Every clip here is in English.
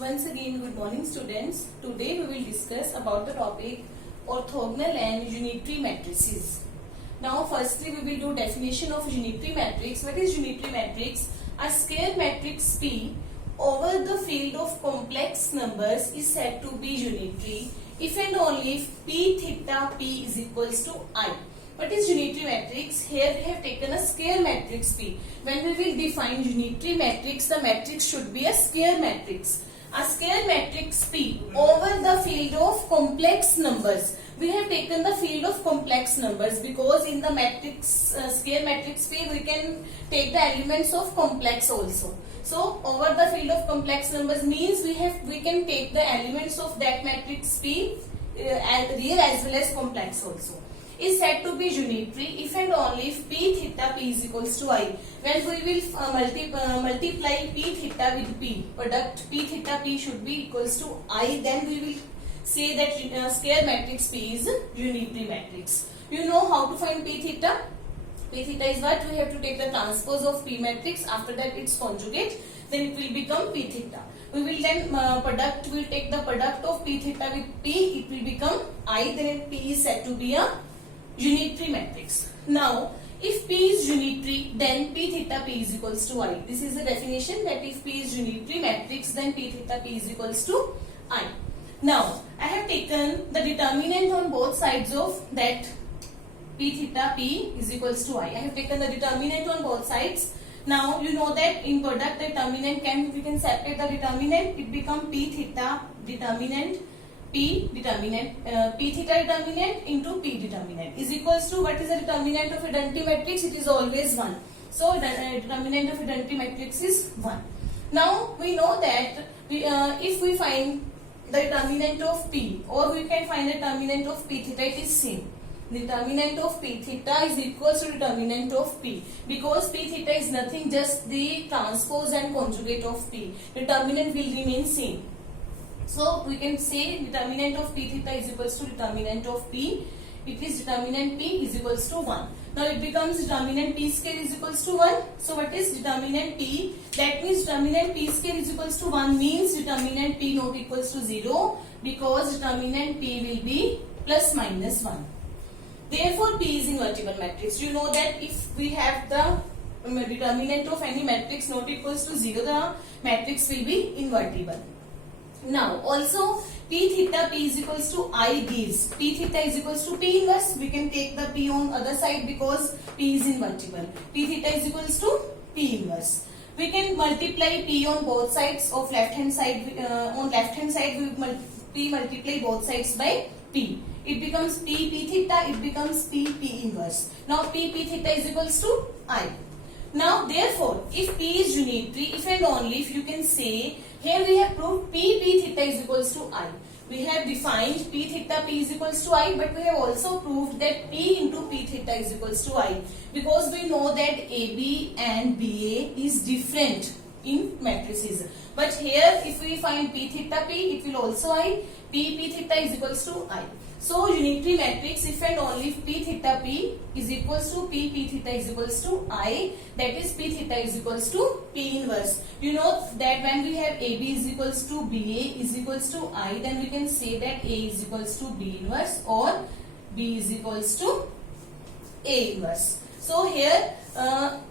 Once again, good morning students. Today we will discuss about the topic orthogonal and unitary matrices. Now firstly we will do definition of unitary matrix. What is unitary matrix? A square matrix P over the field of complex numbers is said to be unitary if and only if P theta P is equals to I. What is unitary matrix? Here we have taken a square matrix P. When we will define unitary matrix, the matrix should be a square matrix. A square matrix P over the field of complex numbers. We have taken the field of complex numbers because in the matrix square matrix P we can take the elements of complex also. So over the field of complex numbers means we can take the elements of that matrix P real as well as complex also. Is said to be unitary if and only if P theta P is equals to I. When we will multiply P theta with P, product P theta P should be equals to I, then we will say that square matrix P is unitary matrix. You know how to find P theta? P theta is what? We have to take the transpose of P matrix, after that its conjugate, then it will become P theta. We will then we'll take the product of P theta with P, it will become I, then P is said to be a unitary matrix. Now, if P is unitary, then P theta P is equals to I. This is the definition that if P is unitary matrix, then P theta P is equals to I. Now, I have taken the determinant on both sides of that P theta P is equals to I. I have taken the determinant on both sides. Now, you know that in product determinant, we can separate the determinant. It becomes P theta determinant P determinant, P theta determinant into P determinant is equals to, what is the determinant of identity matrix? It is always 1. So, determinant of identity matrix is 1. Now, we know that if we find the determinant of P, or we can find the determinant of P theta, it is same. Determinant of P theta is equals to determinant of P, because P theta is nothing, just the transpose and conjugate of P. Determinant will remain same. So we can say determinant of P theta is equals to determinant of P. It is determinant P is equals to 1. Now it becomes determinant P square is equals to 1. So what is determinant P? That means determinant P square is equals to 1 means determinant P not equals to 0, because determinant P will be plus minus 1. Therefore P is invertible matrix. You know that if we have the determinant of any matrix not equals to 0, the matrix will be invertible. Now also P theta P is equals to I gives P theta is equals to P inverse. We can take the P on other side because P is invertible. P theta is equals to P inverse. We can multiply P on both sides of left hand side. On left hand side we multiply both sides by P. It becomes P theta, it becomes P inverse. Now P theta is equals to I. Now therefore if P is unitary, if and only if you can say, here we have proved P theta is equals to I. We have defined P theta P is equals to I, but we have also proved that P into P theta is equals to I, because we know that AB and BA is different in matrices. But here if we find P theta P, it will also I. P theta is equals to I. So unitary matrix if and only if P theta P is equals to P theta is equals to I, that is P theta is equals to P inverse. You know that when we have AB is equals to BA is equals to I, then we can say that A is equals to B inverse or B is equals to A inverse. So here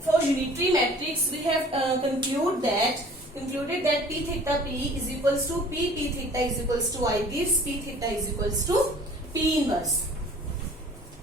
for unitary matrix we have concluded that P theta P is equals to P theta is equals to I, gives P theta is equals to P inverse.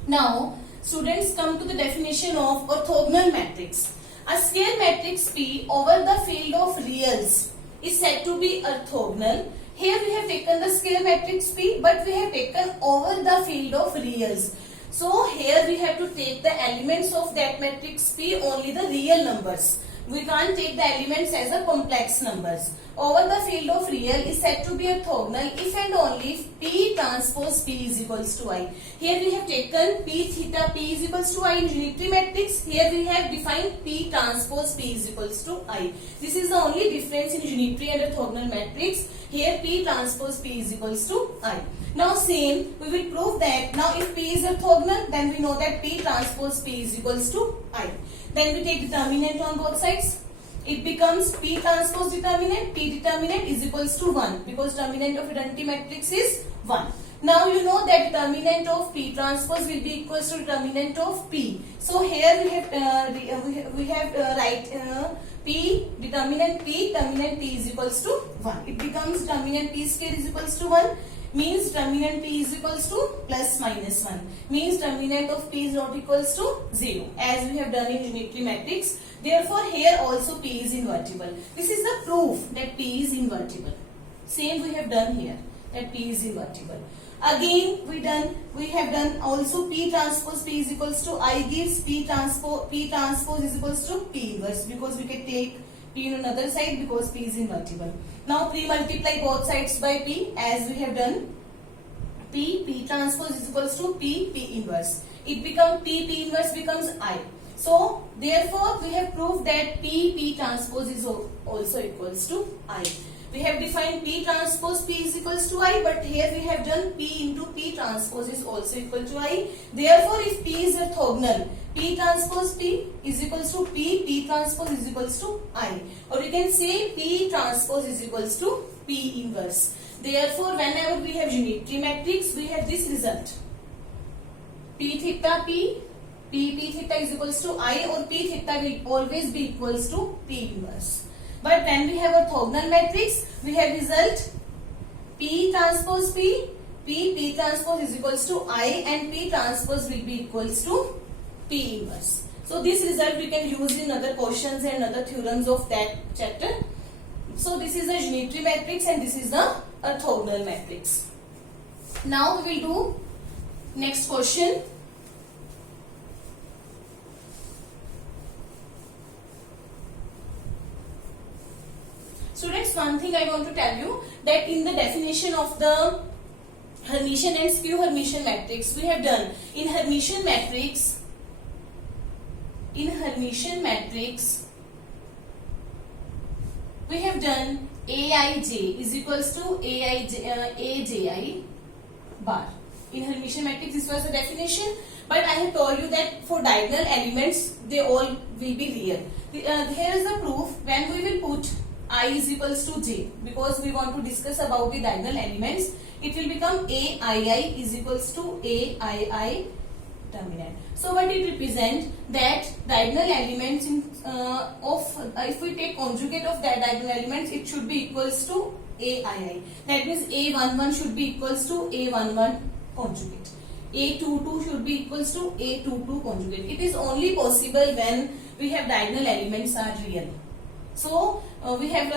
Now students, come to the definition of orthogonal matrix. A square matrix P over the field of reals is said to be orthogonal. Here we have taken the square matrix P, but we have taken over the field of reals. So here we have to take the elements of that matrix P, only the real numbers. We can't take the elements as a complex numbers. Over the field of real is said to be orthogonal if and only if P transpose P is equals to I. Here we have taken P theta P is equals to I in unitary matrix. Here we have defined P transpose P is equals to I. This is the only difference in unitary and orthogonal matrix. Here P transpose P is equals to I. Now same, we will prove that now if P is orthogonal, then we know that P transpose P is equals to I. Then we take determinant on both sides. it becomes P transpose determinant. P determinant is equals to 1 because determinant of identity matrix is 1. Now you know that determinant of P transpose will be equals to determinant of P. So here we have write P determinant P is equals to 1. It becomes determinant P square is equals to 1. Means determinant P is equals to plus minus 1. Means determinant of P is not equals to 0 as we have done in unitary matrix. Therefore here also P is invertible. This is the proof that P is invertible. Same we have done here, that P is invertible. Again we have done also P transpose P is equals to I gives P transpose is equals to P inverse because we can take P on another side because P is invertible. Now pre-multiply both sides by P as we have done. P transpose is equals to P inverse. It becomes P inverse becomes I. So therefore we have proved that P transpose is also equals to I. We have defined P transpose P is equals to I, but here we have done P into P transpose is also equal to I. Therefore, if P is orthogonal, P transpose P is equals to P transpose is equals to I. Or we can say P transpose is equals to P inverse. Therefore, whenever we have unitary matrix, we have this result. P theta P theta is equals to I, or P theta will always be equals to P inverse. But when we have orthogonal matrix, we have result P transpose P transpose is equals to I, and P transpose will be equals to P inverse. So this result we can use in other questions and other theorems of that chapter. So this is a unitary matrix and this is the orthogonal matrix. Now we will do next question. Students, one thing I want to tell you that in the definition of the Hermitian and skew Hermitian matrix, we have done in Hermitian matrix, we have done Aij is equals to Aji bar. In Hermitian matrix, this was the definition, but I have told you that for diagonal elements, they all will be real. Here is the proof when we will put I is equals to j, because we want to discuss about the diagonal elements. It will become Aii is equals to Aii determinant. So what it represents that diagonal elements if we take conjugate of that diagonal elements, it should be equals to Aii. That means A11 should be equals to A11 conjugate. A22 should be equals to A22 conjugate. It is only possible when we have diagonal elements are real. So we have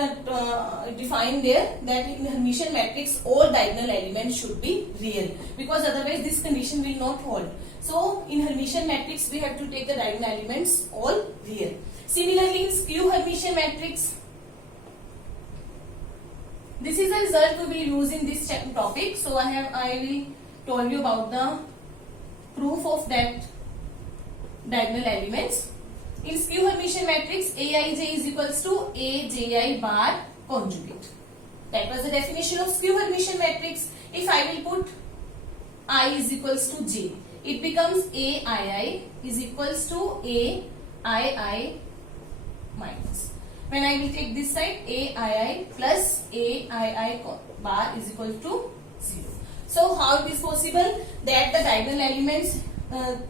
defined there that in the Hermitian matrix all diagonal elements should be real, because otherwise this condition will not hold. So in Hermitian matrix we have to take the diagonal elements all real. Similarly in skew Hermitian matrix, this is the result we will use in this topic. So I will told you about the proof of that diagonal elements. In skew Hermitian matrix, Aij is equals to Aji bar conjugate. That was the definition of skew Hermitian matrix. If I will put I is equals to j, it becomes Aii is equals to Aii minus. When I will take this side, Aii plus Aii bar is equal to 0. So how it is possible that the diagonal elements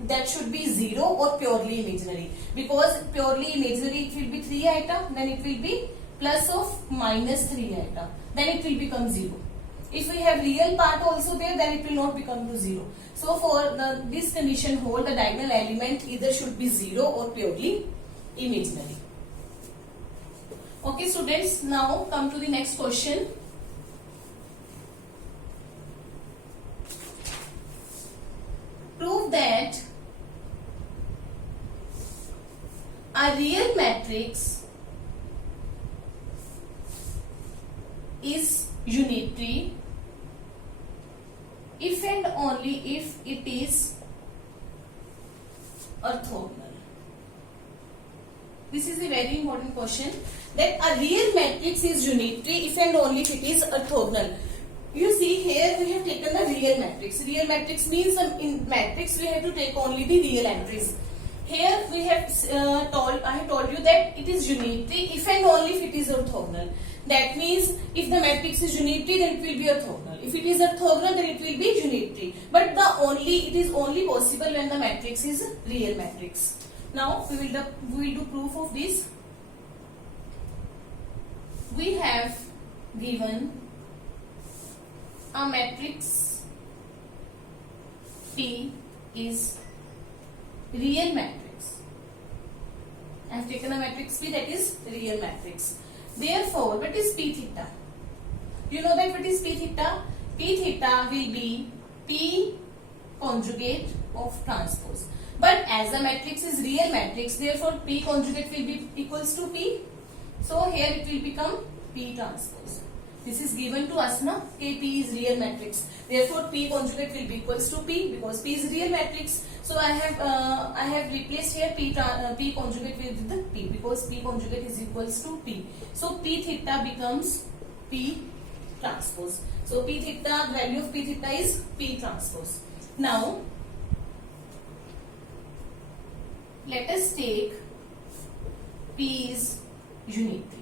that should be 0 or purely imaginary? Because purely imaginary it will be 3 iota, then it will be plus of minus 3 iota, then it will become 0. If we have real part also there, then it will not become to 0. So for this condition hold, the diagonal element either should be 0 or purely imaginary. Okay students, now come to the next question. Prove that a real matrix is unitary if and only if it is orthogonal. This is a very important question, that a real matrix is unitary if and only if it is orthogonal. You see here we have taken the real matrix. Real matrix means in matrix we have to take only the real entries. here we have I have told you that it is unitary if and only if it is orthogonal. That means if the matrix is unitary, then it will be orthogonal. If it is orthogonal, then it will be unitary. But it is only possible when the matrix is real matrix. Now we will do proof of this. We have given a matrix P is real matrix. I have taken a matrix P that is real matrix. Therefore, what is P theta? You know that what is P theta? P theta will be P conjugate of transpose. But as the matrix is real matrix, therefore P conjugate will be equals to P. So here it will become P transpose. This is given to us na, P is real matrix. Therefore P conjugate will be equals to P because P is real matrix. So I have replaced here P conjugate with the P because P conjugate is equals to P. So P theta becomes P transpose. So P theta, value of P theta is P transpose. Now let us take P is unitary.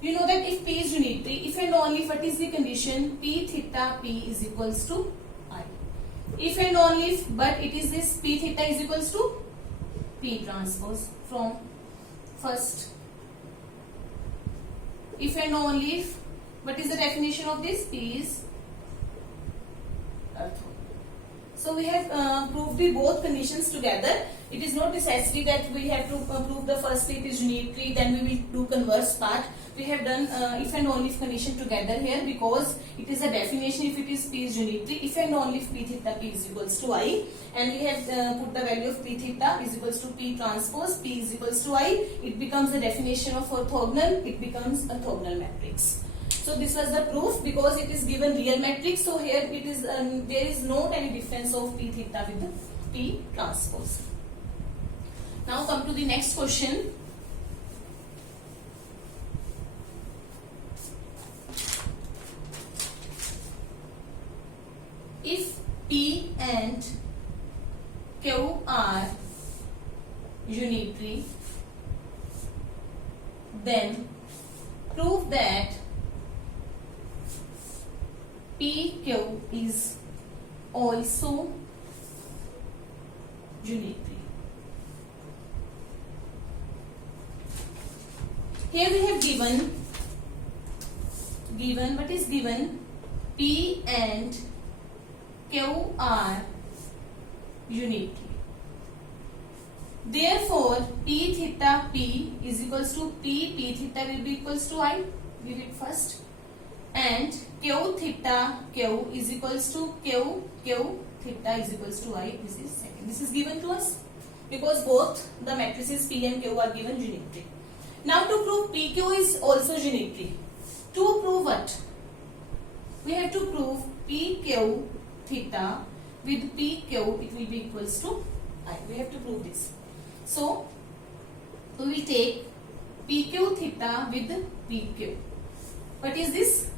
You know that if P is unitary, if and only if what is the condition? P theta P is equals to I. If and only if, but it is this P theta is equals to P transpose from first. If and only if, what is the definition of this? P is orthogonal. So we have proved the both conditions together. It is not necessary that we have to prove the first if it is unitary, then we will do converse part. We have done if and only if condition together here because it is a definition if it is P is unitary, if and only if P theta P is equals to I, and we have put the value of P theta is equals to P transpose, P is equals to I, it becomes the definition of orthogonal, it becomes orthogonal matrix. So this was the proof because it is given real matrix. So here it is there is no any difference of P theta with the P transpose. Now come to the next question. If P and Q are unitary, then prove that PQ is also unitary. Here we have given what is given? P and Q are unitary. Therefore, P theta P is equals to P theta will be equals to I. Give it first. And Q theta Q is equals to Q theta is equals to I. This is second. This is given to us because both the matrices P and Q are given unitary. Now to prove PQ is also unitary. To prove what? We have to prove PQ theta with PQ it will be equals to I. We have to prove this. So we will take PQ theta with PQ. What is this?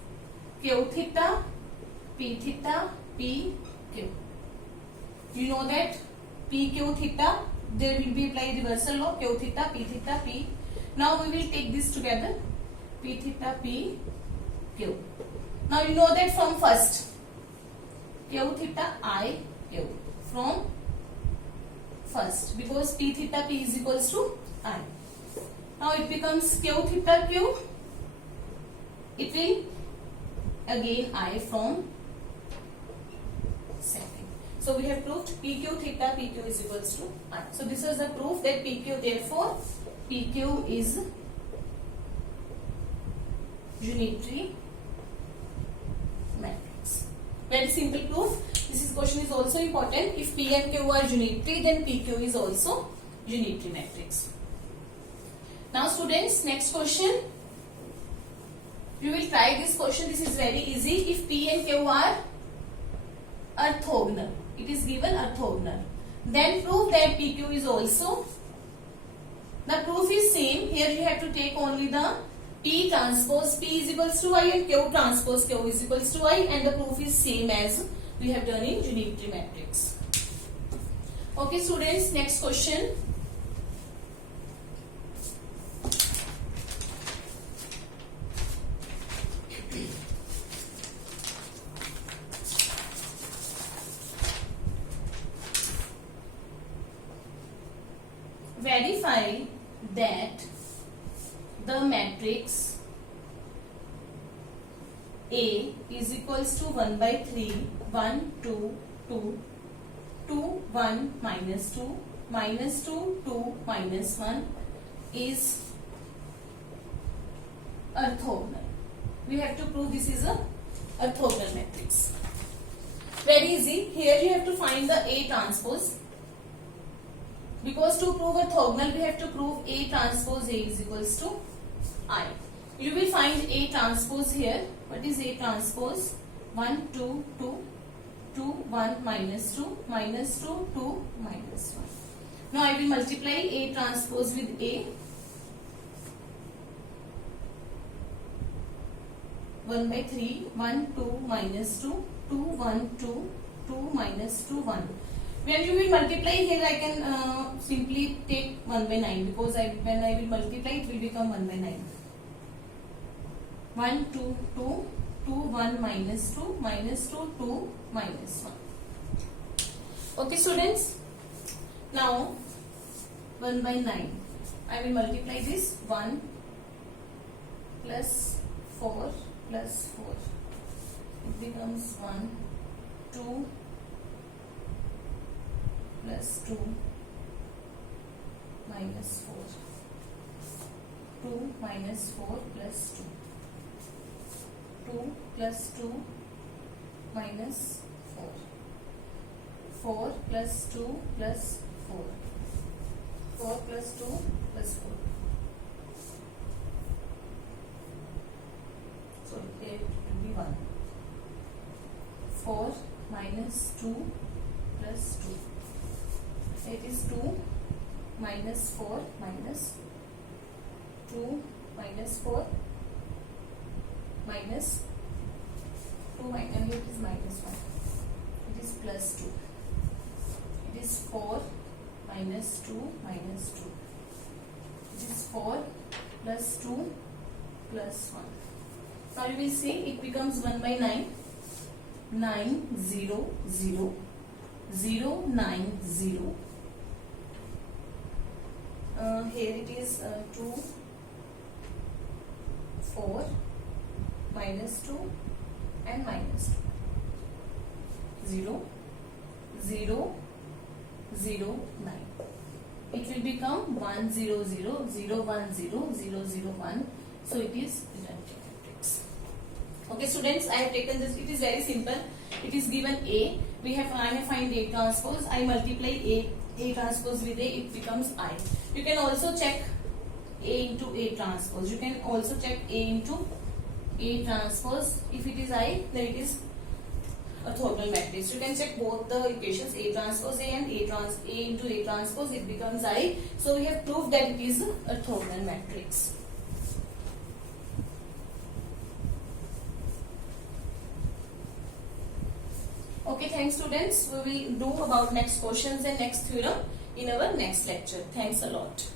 Q theta, P theta, PQ. You know that PQ theta, there will be applied reversal law, Q theta, P theta, P. Now we will take this together, P theta, P, Q. Now you know that from first, Q theta, I, Q. From first, because P theta, P is equals to I. Now it becomes Q theta, Q. It will again I from second. So we have proved PQ theta PQ is equals to I. So this is the proof that PQ, therefore PQ is unitary matrix. Very simple proof. This question is also important. If P and Q are unitary, then PQ is also unitary matrix. Now students, next question. You will try this question. This is very easy. If P and Q are orthogonal, it is given orthogonal, then prove that PQ is also. The proof is same. Here you have to take only the P transpose P is equals to I and Q transpose Q is equals to I, and the proof is same as we have done in unitary matrix. Okay students, next question. Verify that the matrix A is equals to 1 by 3, 1, 2, 2, 2, 1, minus 2, minus 2, 2, minus 1 is orthogonal. We have to prove this is a orthogonal matrix. Very easy. Here you have to find the A transpose. Because to prove orthogonal, we have to prove A transpose A is equals to I. You will find A transpose here. What is A transpose? 1, 2, 2, 2, 1, minus 2, minus 2, 2, minus 1. Now I will multiply A transpose with A. 1 by 3, 1, 2, minus 2, 2, 1, 2, 2, minus 2, 1. When you will multiply here, I can simply take 1 by 9 because when I will multiply, it will become 1 by 9. 1, 2, 2, 2, 1, minus 2, minus 2, 2, minus 1. Okay students, now 1 by 9. I will multiply this 1 plus 4 plus 4. It becomes 1, 2, plus 2 minus 4, 2 minus 4 plus 2, 2 plus 2 minus 4, 4 plus 2 plus 4, 4 plus 2 plus 4. So here it will be 1. 4 minus 2 plus 2. It is 2 minus 4 minus 2 minus 4 minus 2 minus, and it is minus 1. It is plus 2. It is 4 minus 2 minus 2. It is 4 plus 2 plus 1. Now you will see it becomes 1 by 9. 9, 0, 0, 0, 9, 0. Here it is 2, 4, minus 2 and minus 2. 0, 0, 0, 9. It will become 1, 0, 0, 0, 1, 0, 0, 0, 1. So it is identity matrix. Okay students, I have taken this. It is very simple. It is given A. I have find A transpose. I multiply A transpose with A. It becomes I. You can also check A into A transpose. You can also check A into A transpose. If it is I, then it is orthogonal matrix. You can check both the equations, A transpose A and A into A transpose. It becomes I. So we have proved that it is orthogonal matrix. Okay, thanks students. We will do about next questions and next theorem in our next lecture. Thanks a lot.